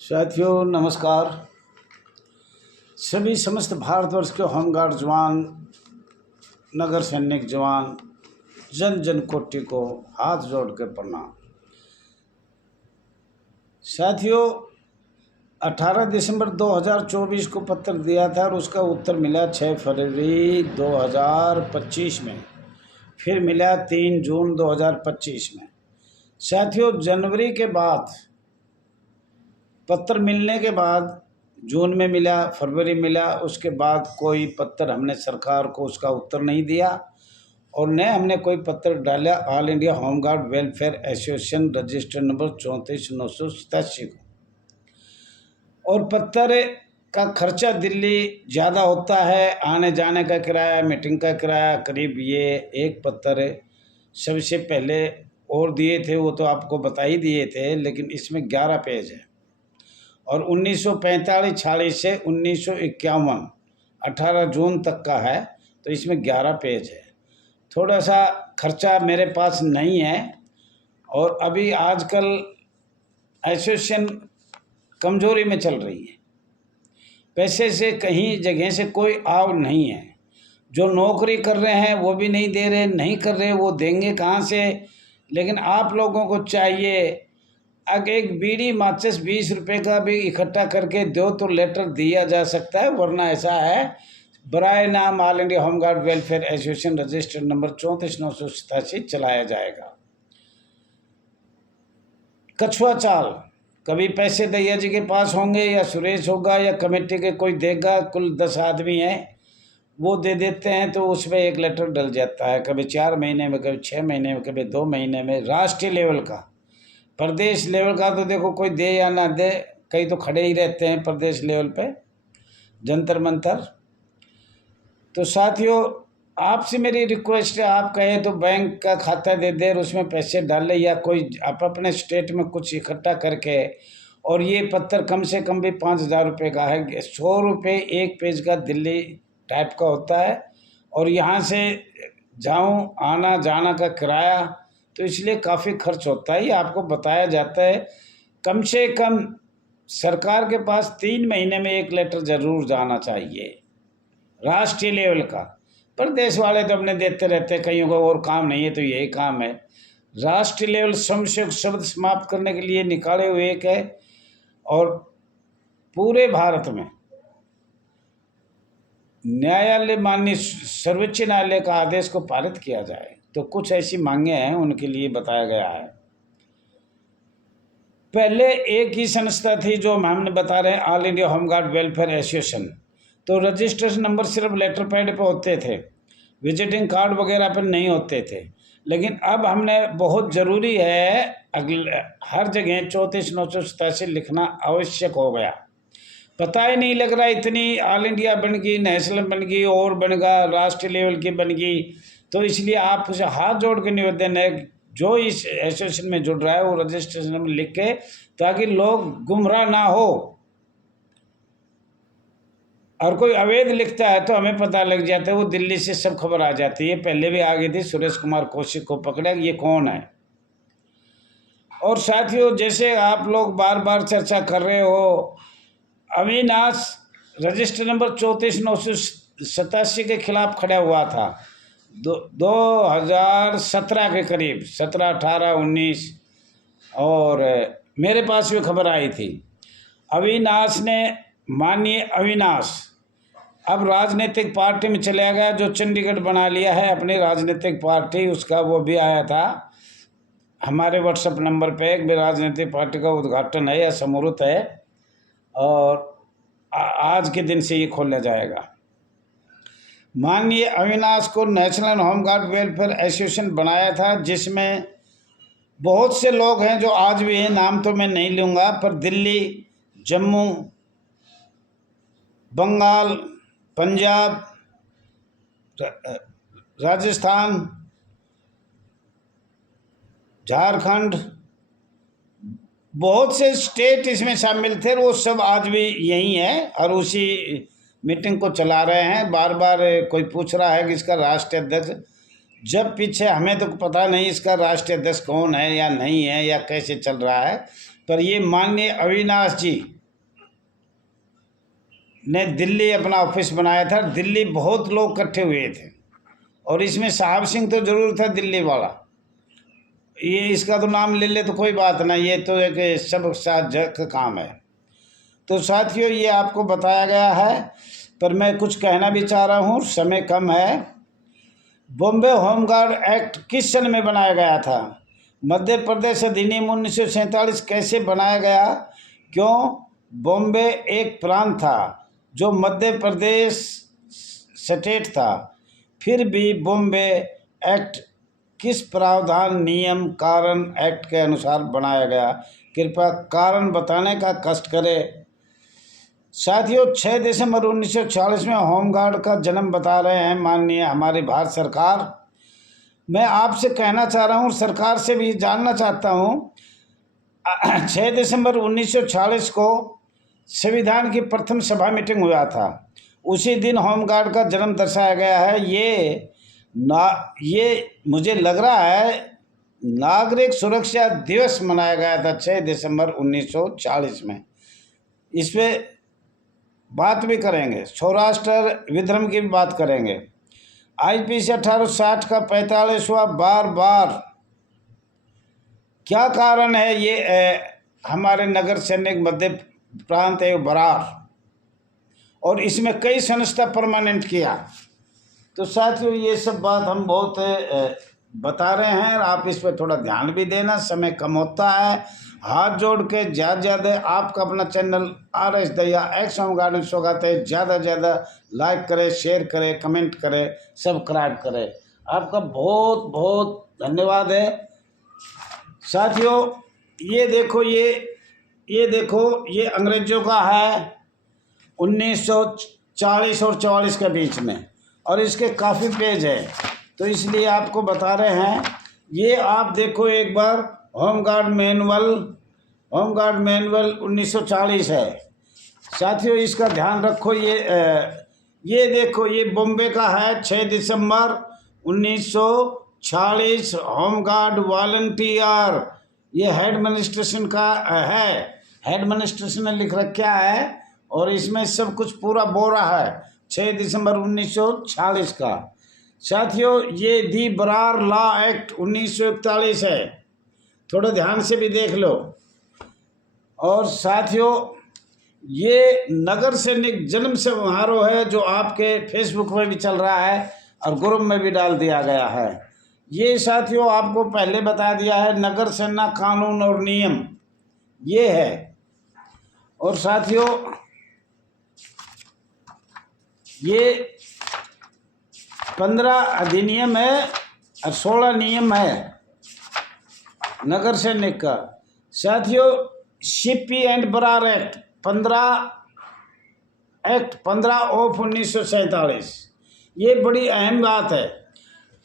साथियों नमस्कार। सभी समस्त भारतवर्ष के होमगार्ड जवान, नगर सैनिक जवान, जन जन कोटि को हाथ जोड़ के प्रणाम। साथियों 18 दिसंबर 2024 को पत्र दिया था और उसका उत्तर मिला 6 फरवरी 2025 में, फिर मिला 3 जून 2025 में। साथियों जनवरी के बाद पत्र मिलने के बाद जून में मिला, फरवरी मिला, उसके बाद कोई पत्र हमने सरकार को उसका उत्तर नहीं दिया और न हमने कोई पत्र डाला all India home guard welfare association register number 34,987 को। और पत्र का खर्चा दिल्ली ज़्यादा होता है, आने जाने का किराया, मीटिंग का किराया, करीब ये एक पत्र सबसे पहले और दिए थे, वो तो आपको बता ही दिए थे, लेकिन इसमें 11 पेज है और 1945-46 से 1951 18 जून तक का है, तो इसमें 11 पेज है। थोड़ा सा खर्चा मेरे पास नहीं है और अभी आजकल एसोसिएशन कमज़ोरी में चल रही है, पैसे से कहीं जगह से कोई आव नहीं है। जो नौकरी कर रहे हैं वो भी नहीं दे रहे, नहीं कर रहे वो देंगे कहाँ से। लेकिन आप लोगों को चाहिए, अगर एक बीड़ी माचिस 20 रुपये का भी इकट्ठा करके दो तो लेटर दिया जा सकता है, वरना ऐसा है बराए नाम all India home guard welfare association register number 34,987 चलाया जाएगा। कछुआ चाल, कभी पैसे दैया जी के पास होंगे या सुरेश होगा या कमेटी के कोई देगा, कुल 10 आदमी हैं, वो दे देते हैं तो उसमें एक लेटर डल जाता है, कभी 4 महीने में, कभी 6 महीने में, कभी 2 महीने में। राष्ट्रीय लेवल का, प्रदेश लेवल का तो देखो कोई दे या ना दे, कई तो खड़े ही रहते हैं प्रदेश लेवल पे जंतर मंतर। तो साथियों आपसे मेरी रिक्वेस्ट है, आप कहें तो बैंक का खाता दे दे और उसमें पैसे डालें, या कोई आप अपने स्टेट में कुछ इकट्ठा करके। और ये पत्र कम से कम भी 5,000 रुपये का है, 100 रुपये एक पेज का दिल्ली टाइप का होता है और यहाँ से जाऊँ आना जाना का किराया, तो इसलिए काफ़ी खर्च होता है। ये आपको बताया जाता है। कम से कम सरकार के पास 3 महीने में एक लेटर ज़रूर जाना चाहिए राष्ट्रीय लेवल का। प्रदेश वाले तो अपने देते रहते हैं, कईयों को और काम नहीं है तो यही काम है। राष्ट्रीय लेवल समशक शब्द समाप्त करने के लिए निकाले हुए एक है और पूरे भारत में न्यायालय, माननीय सर्वोच्च न्यायालय का आदेश को पारित किया जाए, तो कुछ ऐसी मांगे हैं उनके लिए बताया गया है। पहले एक ही संस्था थी जो हमने बता रहे हैं, all India home guard welfare association, तो रजिस्ट्रेशन नंबर सिर्फ लेटर पैड पे होते थे, विजिटिंग कार्ड वगैरह पर नहीं होते थे। लेकिन अब हमने बहुत ज़रूरी है, अगले हर जगह 34,987 लिखना आवश्यक हो गया। पता ही नहीं लग रहा, इतनी ऑल इंडिया बन गई, नेशनल बन गई और बनेगा, राष्ट्रीय लेवल की बन गई। तो इसलिए आप उसे हाथ जोड़ के निवेदन है, जो इस एसोसिएशन में जुड़ रहा है वो रजिस्ट्रेशन नंबर लिख के, ताकि लोग गुमराह ना हो। और कोई अवैध लिखता है तो हमें पता लग जाता है, वो दिल्ली से सब खबर आ जाती है। पहले भी आ गई थी, सुरेश कुमार कौशिक को पकड़ा, ये कौन है। और साथियों जैसे आप लोग बार बार चर्चा कर रहे हो, अविनाश रजिस्टर नंबर 34,987 के खिलाफ खड़ा हुआ था 2017 के करीब, 17, 18, 19, और मेरे पास भी खबर आई थी। अविनाश ने, माननीय अविनाश अब राजनीतिक पार्टी में चला गया, जो चंडीगढ़ बना लिया है अपनी राजनीतिक पार्टी, उसका वो भी आया था हमारे व्हाट्सएप नंबर पे। एक भी राजनीतिक पार्टी का उद्घाटन है या समूर्त है और आज के दिन से ये खोला जाएगा। माननीय अविनाश को नेशनल होमगार्ड वेलफेयर एसोसिएशन बनाया था, जिसमें बहुत से लोग हैं जो आज भी हैं, नाम तो मैं नहीं लूँगा, पर दिल्ली, जम्मू, बंगाल, पंजाब, राजस्थान, झारखंड, बहुत से स्टेट इसमें शामिल थे, वो सब आज भी यही हैं और उसी मीटिंग को चला रहे हैं। बार बार कोई पूछ रहा है कि इसका राष्ट्रीय अध्यक्ष, जब पीछे हमें तो पता नहीं इसका राष्ट्रीय अध्यक्ष कौन है या नहीं है या कैसे चल रहा है, पर ये माननीय अविनाश जी ने दिल्ली अपना ऑफिस बनाया था। दिल्ली बहुत लोग इकट्ठे हुए थे और इसमें साहब सिंह तो ज़रूर था दिल्ली वाला। ये इसका तो नाम ले ले तो कोई बात ना, ये तो एक सब साथ का काम है। तो साथियों ये आपको बताया गया है, पर मैं कुछ कहना भी चाह रहा हूँ, समय कम है। बॉम्बे होमगार्ड एक्ट किस सन में बनाया गया था? मध्य प्रदेश अधिनियम 1947 कैसे बनाया गया? क्यों? बॉम्बे एक प्रांत था जो मध्य प्रदेश स्टेट था। फिर भी बॉम्बे एक्ट किस प्रावधान, नियम, कारण एक्ट के अनुसार बनाया गया? कृपया कारण बताने का कष्ट करें। साथियों 6 दिसंबर 1940 में होमगार्ड का जन्म बता रहे हैं माननीय हमारी भारत सरकार। मैं आपसे कहना चाह रहा हूँ, सरकार से भी जानना चाहता हूँ, 6 दिसंबर 1940 को संविधान की प्रथम सभा मीटिंग हुआ था, उसी दिन होमगार्ड का जन्म दर्शाया गया है। ये मुझे लग रहा है नागरिक सुरक्षा दिवस मनाया गया था 6 दिसंबर 1940 में। इस पर बात भी करेंगे, सौराष्ट्र विद्रोह की भी बात करेंगे। आईपीसी 1860 का 45वां बार क्या कारण है? ये हमारे नगर सैनिक मध्य प्रांत एवं बरार, और इसमें कई संस्था परमानेंट किया। तो साथियों ये सब बात हम बहुत बता रहे हैं, आप इस पर थोड़ा ध्यान भी देना, समय कम होता है। हाथ जोड़ के ज़्यादा आपका अपना channel RS Dahiya x home guard स्वागत है। ज़्यादा लाइक करें, शेयर करें, कमेंट करें, सब्सक्राइब करें। आपका बहुत बहुत धन्यवाद है। साथियों ये देखो, ये देखो, ये अंग्रेज़ों का है 1940 और 44 के बीच में, और इसके काफ़ी पेज है, तो इसलिए आपको बता रहे हैं। ये आप देखो एक बार, होमगार्ड मैनुअल 1940 है। साथियों इसका ध्यान रखो। ये देखो, ये बॉम्बे का है 6 दिसंबर 1940, होमगार्ड वॉलंटियर। ये हेड एडमिनिस्ट्रेशन का है, हेड एडमिनिस्ट्रेशन ने लिख रखा है, और इसमें सब कुछ पूरा बोरा है 6 दिसंबर 1940 का। साथियों ये दी बरार लॉ एक्ट 1941 है, थोड़ा ध्यान से भी देख लो। और साथियों ये नगर सैनिक जन्म समारोह है, जो आपके फेसबुक में भी चल रहा है और ग्रुप में भी डाल दिया गया है। ये साथियों आपको पहले बता दिया है, नगर सेना कानून और नियम ये है। और साथियों ये 15 अधिनियम है और 16 नियम है नगर सैनिक का। साथियों शिपी एंड बरार एक्ट 15 ऑफ 1947, ये बड़ी अहम बात है।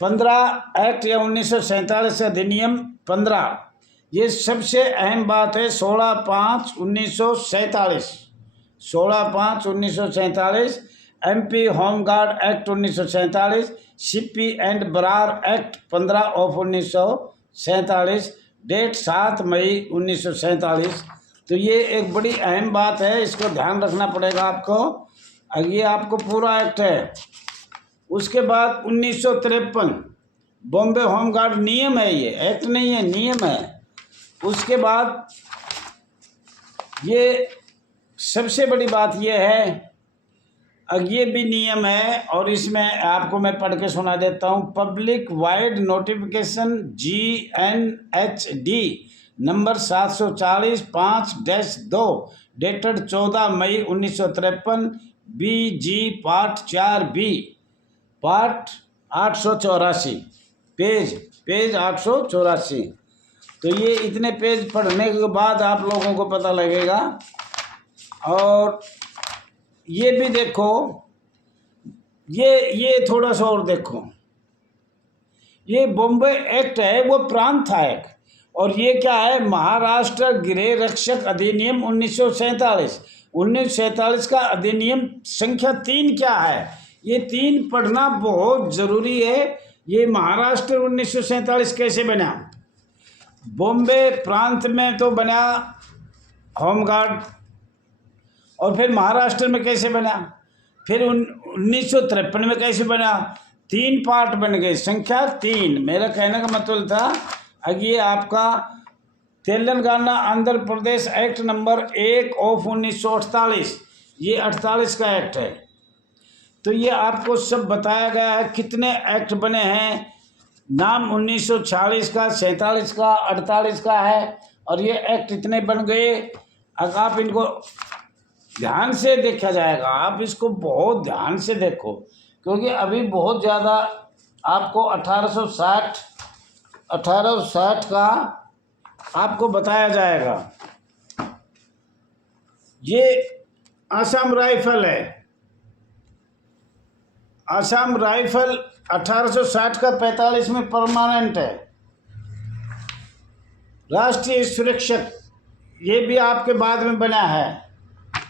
15 एक्ट या 1947 अधिनियम 15, ये सबसे अहम बात है। 16/5/1947, 16/5/1947, MP home guard act 1947, CP and Berar act 15 of 1947, date 7 May 1947। तो ये एक बड़ी अहम बात है, इसको ध्यान रखना पड़ेगा आपको। ये आपको पूरा एक्ट है। उसके बाद 1953 बॉम्बे होमगार्ड नियम है, ये एक्ट नहीं है, नियम है। उसके बाद ये सबसे बड़ी बात ये है, ये भी नियम है, और इसमें आपको मैं पढ़ के सुना देता हूँ। Public wide notification GNHD number 740/5-2 dated 14 मई 1953, BG part 4B, part 884, page 884। तो ये इतने पेज पढ़ने के बाद आप लोगों को पता लगेगा। और ये भी देखो, ये थोड़ा सा और देखो, ये बॉम्बे एक्ट है, वो प्रांत था एक। और ये क्या है, महाराष्ट्र गृह रक्षक अधिनियम 1947 का अधिनियम संख्या 3 क्या है, ये 3 पढ़ना बहुत ज़रूरी है। ये महाराष्ट्र 1947 कैसे बना? बॉम्बे प्रांत में तो बना होमगार्ड। और फिर महाराष्ट्र में कैसे बना, फिर 1953 में कैसे बना, 3 पार्ट बन गए, संख्या 3। मेरा कहने का मतलब था अब ये आपका Telangana Andhra Pradesh act number 1 of 1948, ये 48 का एक्ट है। तो ये आपको सब बताया गया है कितने एक्ट बने हैं। नाम 1946 का, 47 का, 48 का है, और ये एक्ट इतने बन गए। अगर आप इनको ध्यान से देखा जाएगा, आप इसको बहुत ध्यान से देखो, क्योंकि अभी बहुत ज़्यादा आपको 1860 का आपको बताया जाएगा। ये आसाम राइफल है, आसाम राइफल 1860 का 45 में परमानेंट है। राष्ट्रीय सुरक्षक ये भी आपके बाद में बना है,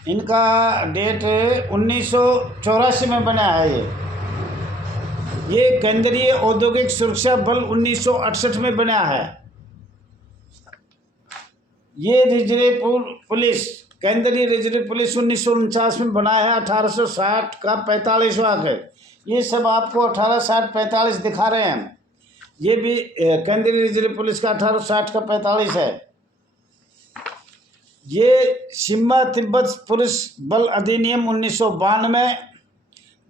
इनका डेट 1984 में बना है। ये केंद्रीय औद्योगिक सुरक्षा बल 1968 में बना है। ये रिजर्व पुलिस, केंद्रीय रिजर्व पुलिस 1949 में बना है। 1860 का 45वां है। ये सब आपको 1860-45 दिखा रहे हैं। ये भी केंद्रीय रिजर्व पुलिस का 1860 का 45 है। ये सीमा तिब्बत पुलिस बल अधिनियम 1992,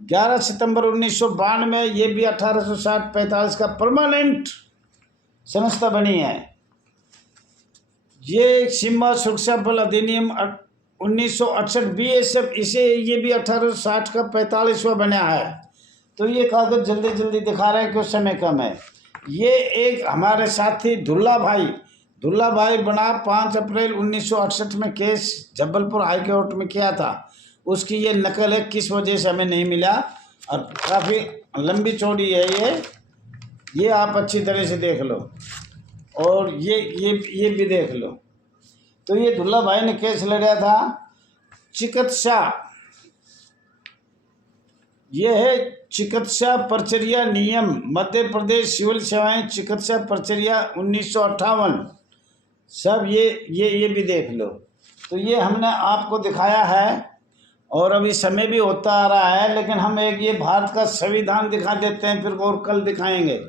11 सितंबर 1992, ये भी 1860-45 का परमानेंट संस्था बनी है। ये सीमा सुरक्षा बल अधिनियम 1968 BSF, इसे ये भी 1860 का 45वां बना है। तो ये कागज जल्दी जल्दी दिखा रहे हैं कि समय कम है। ये एक हमारे साथी दुल्ला भाई बना 5 अप्रैल 1968 में केस जबलपुर हाई कोर्ट में किया था। उसकी ये नकल है, किस वजह से हमें नहीं मिला, और काफ़ी लंबी चौड़ी है ये आप अच्छी तरह से देख लो, और ये भी देख लो। तो ये दुल्ला भाई ने केस लड़ा था चिकित्सा, ये है चिकित्सा परिचर्या नियम, मध्य प्रदेश सिविल सेवाएं चिकित्सा परिचर्या 1958, सब ये भी देख लो। तो ये हमने आपको दिखाया है, और अभी समय भी होता आ रहा है, लेकिन हम एक ये भारत का संविधान दिखा देते हैं, फिर और कल दिखाएंगे।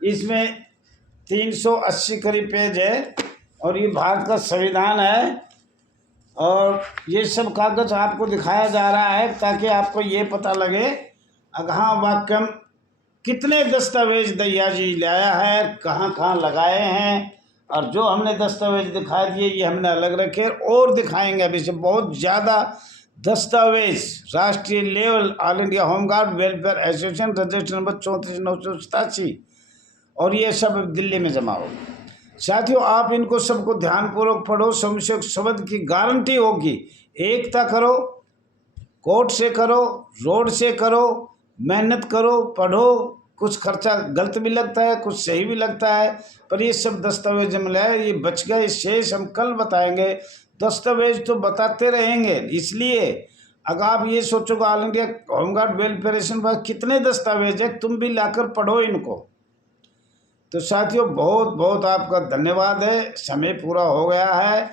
इसमें 380 करीब पेज है, और ये भारत का संविधान है, और ये सब कागज आपको दिखाया जा रहा है ताकि आपको ये पता लगे अगहा वाक्यम कितने दस्तावेज दैया जी लाया है, कहाँ कहाँ लगाए हैं, और जो हमने दस्तावेज दिखा दिए ये हमने अलग रखे, और दिखाएंगे अभी से बहुत ज़्यादा दस्तावेज। राष्ट्रीय level all India home guard welfare association register number 34,987, और ये सब दिल्ली में जमा हो। साथियों, आप इनको सबको ध्यानपूर्वक पढ़ो, संशय शब्द की गारंटी होगी। एकता करो, कोर्ट से करो, रोड से करो, मेहनत करो, पढ़ो। कुछ खर्चा गलत भी लगता है, कुछ सही भी लगता है, पर ये सब दस्तावेज मिला है, ये बच गए। शेष हम कल बताएंगे। दस्तावेज तो बताते रहेंगे, इसलिए अगर आप ये सोचोगे all India home guard welfare association पर कितने दस्तावेज है, तुम भी लाकर पढ़ो इनको। तो साथियों, बहुत बहुत आपका धन्यवाद है। समय पूरा हो गया है।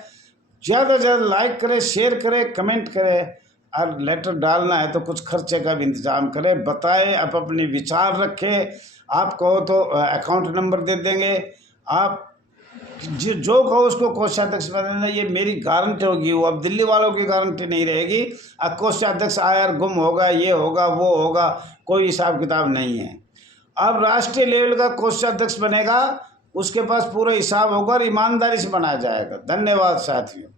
ज़्यादा से ज़्यादा लाइक करें, शेयर करें, कमेंट करें, और लेटर डालना है तो कुछ खर्चे का भी इंतज़ाम करें। बताएं, आप अपने विचार रखें। आप कहो तो अकाउंट नंबर दे देंगे। आप जो कहो उसको कोषाध्यक्ष बना देना, ये मेरी गारंटी होगी। वो अब दिल्ली वालों की गारंटी नहीं रहेगी। अब कोषाध्यक्ष आया गुम होगा, ये होगा, वो होगा, कोई हिसाब किताब नहीं है। अब राष्ट्रीय लेवल का कोषाध्यक्ष बनेगा, उसके पास पूरा हिसाब होगा और ईमानदारी से बनाया जाएगा। धन्यवाद साथियों।